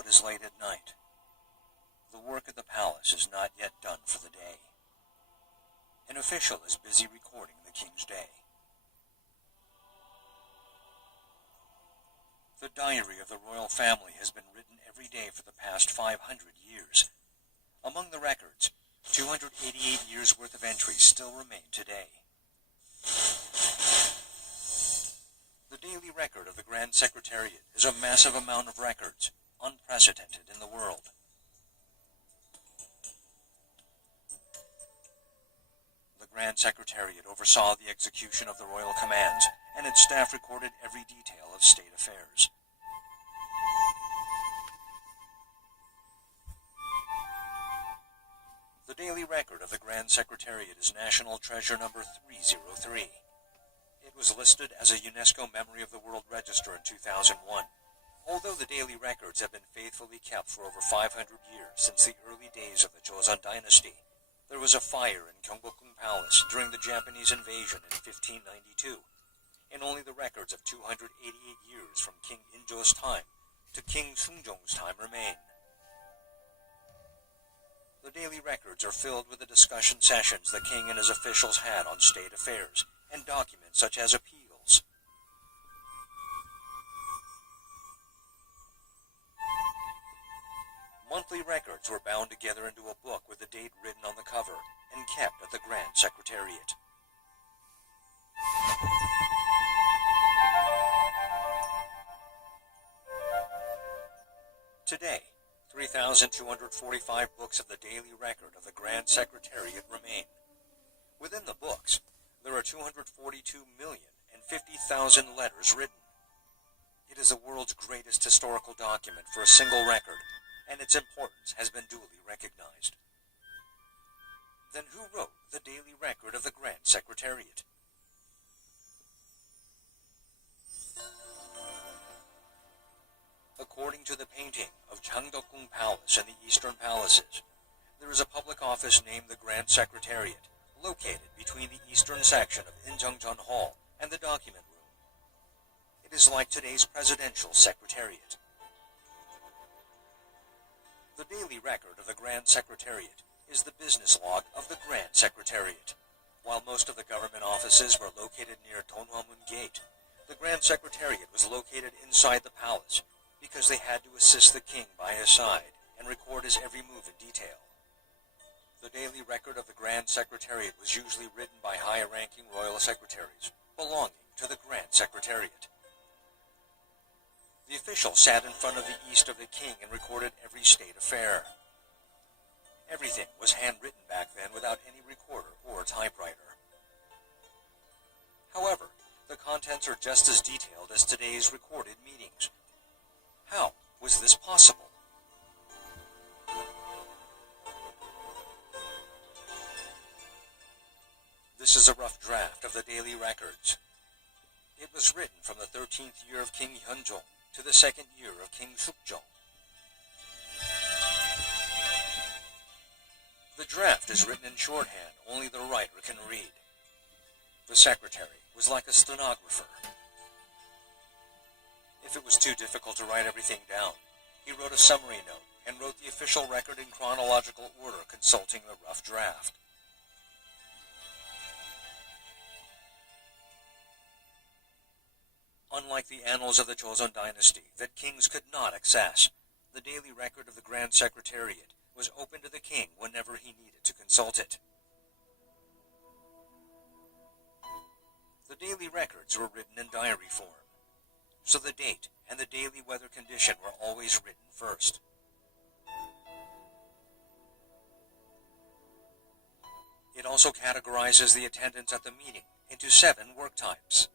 it is late at night. The work at the palace is not yet done for the day. An official is busy recording the king's day. The diary of the royal family has been written every day for the past 500 years. Among the records, 288 years' worth of entries still remain today. The daily record of the Grand Secretariat is a massive amount of records, unprecedented in the world. The Grand Secretariat oversaw the execution of the royal commands, and its staff recorded every detail of state affairs. The daily record of the Grand Secretariat is National Treasure number 303. It was listed as a UNESCO Memory of the World Register in 2001. Although the daily records have been faithfully kept for over 500 years since the early days of the Joseon dynasty, there was a fire in Gyeongbokgung Palace during the Japanese invasion in 1592, and only the records of 288 years from King Injo's time to King Seongjong's time remain. The daily records are filled with the discussion sessions the king and his officials had on state affairs, and documents such as appeals. Monthly records were bound together into a book with the date written on the cover and kept at the Grand Secretariat. Today, 3,245 books of the daily record of the Grand Secretariat remain. Within the books, there are 242,050,000 letters written. It is the world's greatest historical document for a single record, and its importance has been duly recognized. Then who wrote the daily record of the Grand Secretariat? According to the painting of Gyeongbokgung Palace and the Eastern Palaces, there is a public office named the Grand Secretariat, located between the eastern section of Injeongjeon Hall and the document room. It is like today's presidential secretariat. The daily record of the Grand Secretariat is the business log of the Grand Secretariat. While most of the government offices were located near Donhwamun Gate, the Grand Secretariat was located inside the palace because they had to assist the king by his side and record his every move in detail. The daily record of the Grand Secretariat was usually written by high-ranking royal secretaries belonging to the Grand Secretariat. The official sat in front of the east of the king and recorded every state affair. Everything was handwritten back then without any recorder or typewriter. However, the contents are just as detailed as today's recorded meetings. How was this possible? This is a rough draft of the daily records. It was written from the 13th year of King Hyunjong to the 2nd year of King Sukjong. The draft is written in shorthand, only the writer can read. The secretary was like a stenographer. If it was too difficult to write everything down, he wrote a summary note and wrote the official record in chronological order, consulting the rough draft. Unlike the annals of the Joseon dynasty that kings could not access, the daily record of the Grand Secretariat was open to the king whenever he needed to consult it. The daily records were written in diary form, so the date and the daily weather condition were always written first. It also categorizes the attendance at the meeting into 7 work types.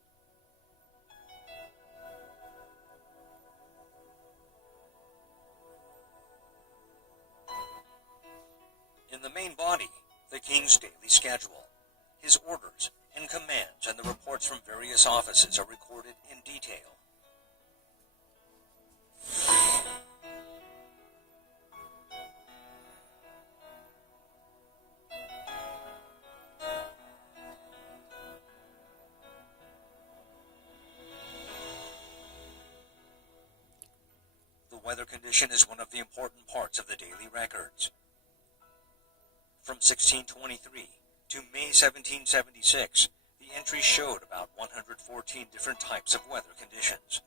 In the main body, the king's daily schedule, his orders and commands, and the reports from various offices are recorded in detail. The weather weather condition is one of the important parts of the daily records. From 1623 to May 1776, the entries showed about 114 different types of weather conditions.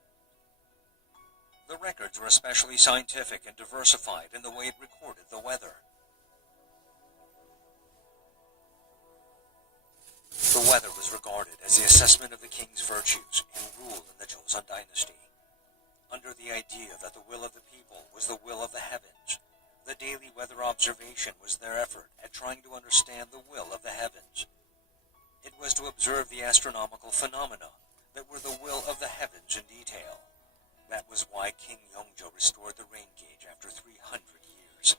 The records were especially scientific and diversified in the way it recorded the weather. The weather was regarded as the assessment of the king's virtues and rule in the Joseon dynasty. Under the idea that the will of the people was the will of the heavens, the daily weather observation was their effort at trying to understand the will of the heavens. It was to observe the astronomical phenomena that were the will of the heavens in detail. That was why King Yeongjo restored the rain gauge after 300 years.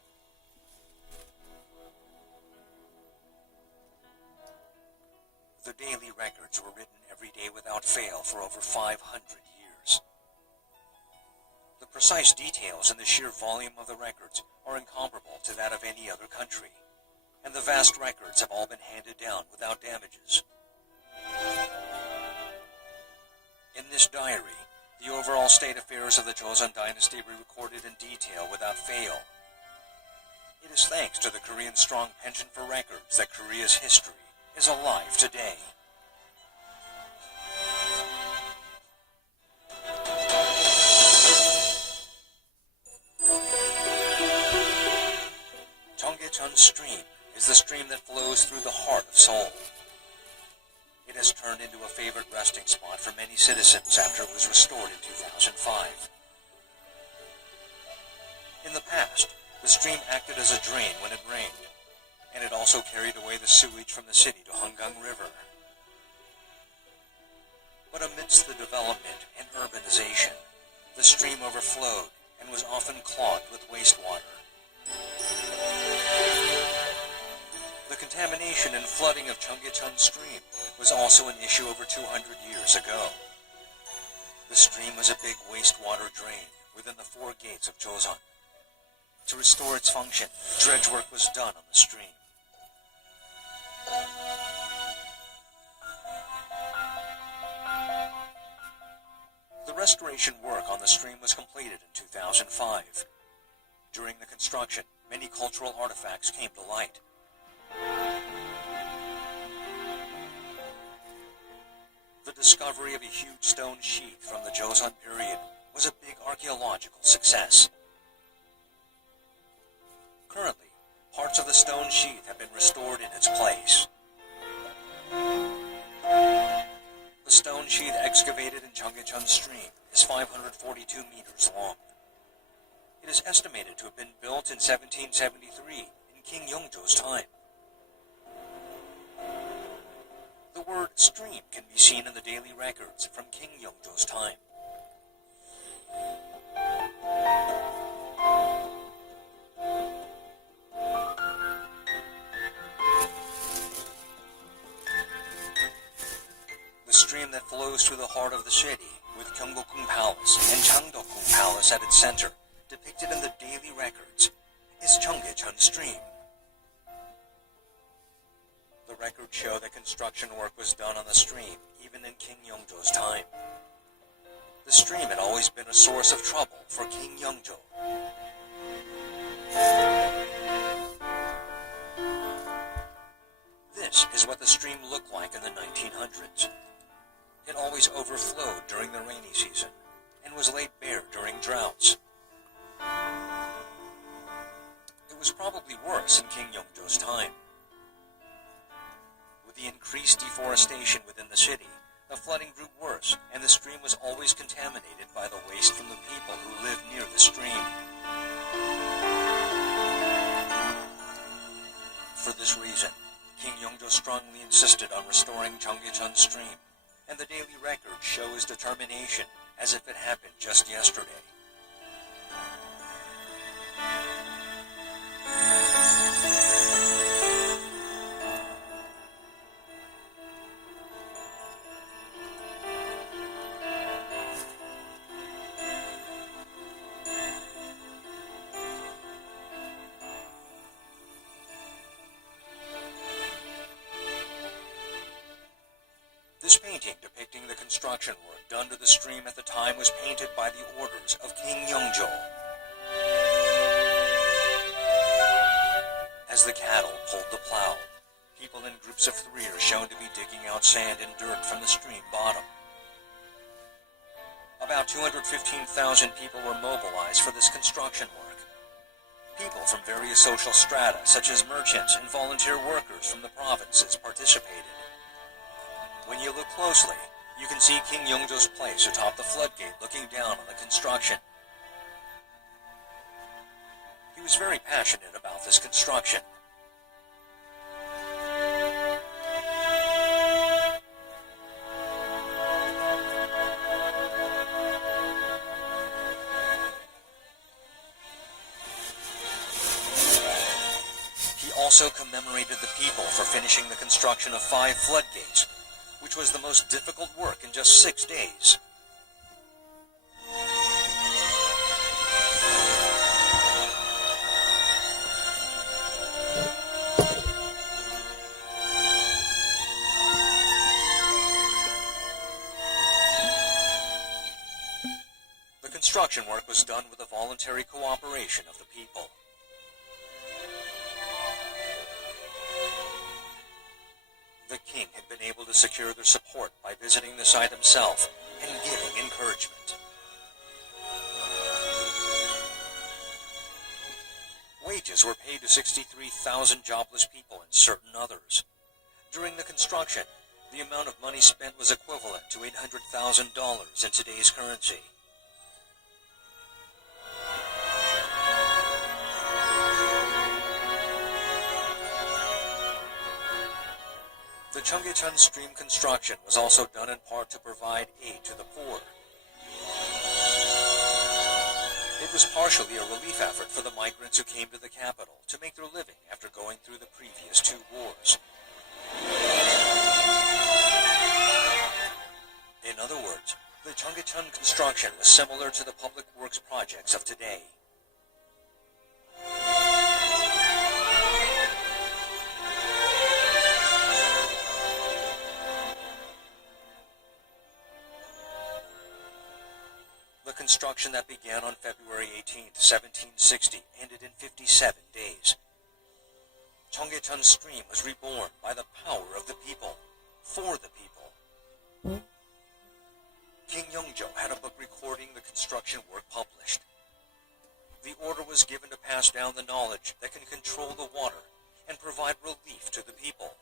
The daily records were written every day without fail for over 500 years. The precise details and the sheer volume of the records are incomparable to that of any other country, and the vast records have all been handed down without damages. In this diary, the overall state affairs of the Joseon dynasty were recorded in detail without fail. It is thanks to the Korean strong penchant for records that Korea's history is alive today. Cheonggyecheon Stream is the stream that flows through the heart of Seoul. It has turned into a favorite resting spot for many citizens after it was restored in 2005. In the past, the stream acted as a drain when it rained, and it also carried away the sewage from the city to Hangang River. But amidst the development and urbanization, the stream overflowed and was often clogged with wastewater. The contamination and flooding of Cheonggyecheon Stream was also an issue over 200 years ago. The stream was a big wastewater drain within the four gates of Joseon. To restore its function, dredge work was done on the stream. The restoration work on the stream was completed in 2005. During the construction, many cultural artifacts came to light. The discovery of a huge stone sheath from the Joseon period was a big archaeological success. Currently, parts of the stone sheath have been restored in its place. The stone sheath excavated in Cheonggyecheon Stream is 542 meters long. It is estimated to have been built in 1773 in King Yeongjo's time. The word stream can be seen in the daily records from King Yeongjo's time. The stream that flows through the heart of the city, with Gyeongbokgung Palace and Changdeokgung Palace at its center, depicted in the daily records, is Cheonggyecheon Stream. The records show that construction work was done on the stream even in King Yeongjo's time. The stream had always been a source of trouble for King Yeongjo. This is what the stream looked like in the 1900s. It always overflowed during the rainy season and was laid bare during droughts. It was probably worse in King Yeongjo's time. With the increased deforestation within the city, the flooding grew worse, and the stream was always contaminated by the waste from the people who lived near the stream. For this reason, King Yeongjo strongly insisted on restoring Cheonggyecheon Stream, and the daily records show his determination as if it happened just yesterday. This painting depicting the construction work done to the stream at the time was painted by the orders of King Yeongjo. as the cattle pulled the plow. People in groups of 3 are shown to be digging out sand and dirt from the stream bottom. About 215,000 people were mobilized for this construction work. People from various social strata, such as merchants and volunteer workers from the provinces, participated. When you look closely, you can see King Yeongjo's place atop the floodgate looking down on the construction. He was very passionate about this construction. He also commemorated the people for finishing the construction of 5 floodgates, which was the most difficult work in just 6 days. The construction work was done with the voluntary cooperation of the people. The king had been able to secure their support by visiting the site himself and giving encouragement. Wages were paid to 63,000 jobless people and certain others. During the construction, the amount of money spent was equivalent to $800,000 in today's currency. The Cheonggyecheon stream construction was also done in part to provide aid to the poor. It was partially a relief effort for the migrants who came to the capital to make their living after going through the previous 2 wars. In other words, the Cheonggyecheon construction was similar to the public works projects of today. The construction that began on February 18, 1760, ended in 57 days. Cheonggyecheon Stream was reborn by the power of the people, for the people. King Yeongjo had a book recording the construction work published. The order was given to pass down the knowledge that can control the water and provide relief to the people.